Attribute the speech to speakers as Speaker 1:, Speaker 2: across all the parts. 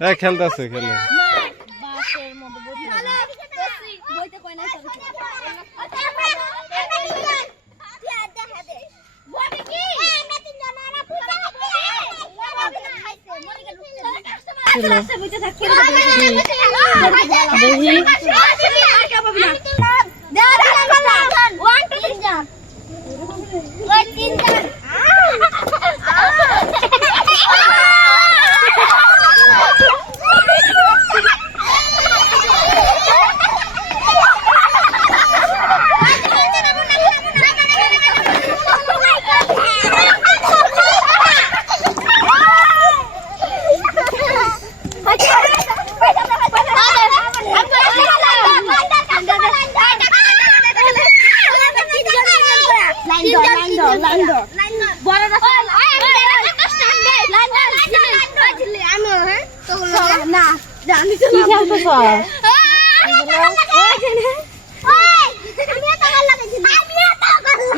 Speaker 1: হ্যাঁ খেলতেছে খেলে
Speaker 2: বাসের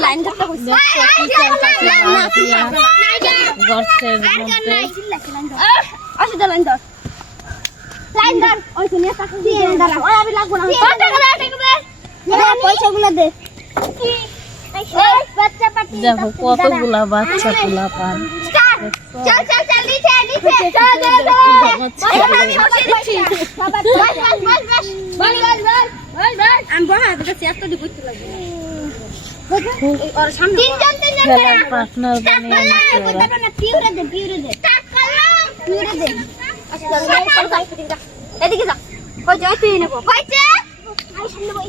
Speaker 3: লাইন ধর লাইন ধর পয়সাগুলো দে
Speaker 2: দেখো কতগুলা বাচ্চা পোলা পান পার্টনার
Speaker 3: এদিকে যা। কই যাই তুই নেব। কইতে আমি সামনে বই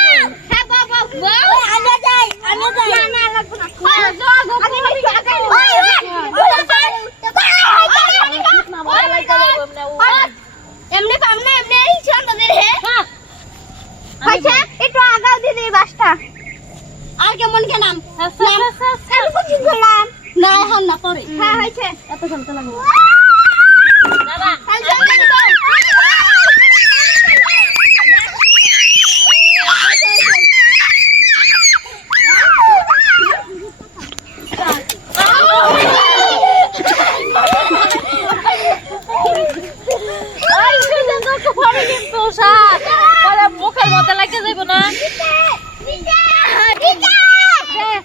Speaker 3: নাম আমি কোচিং করলাম না এখন না পরে। হ্যাঁ হয়েছে। এত ঘণ্টা লাগবে
Speaker 2: বাবা। পরে মুখের মতো লাগে যাইব না।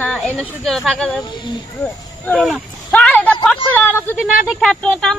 Speaker 2: না এনে সূর্য থাকা আরে এটা পট করে আর যদি না দেখে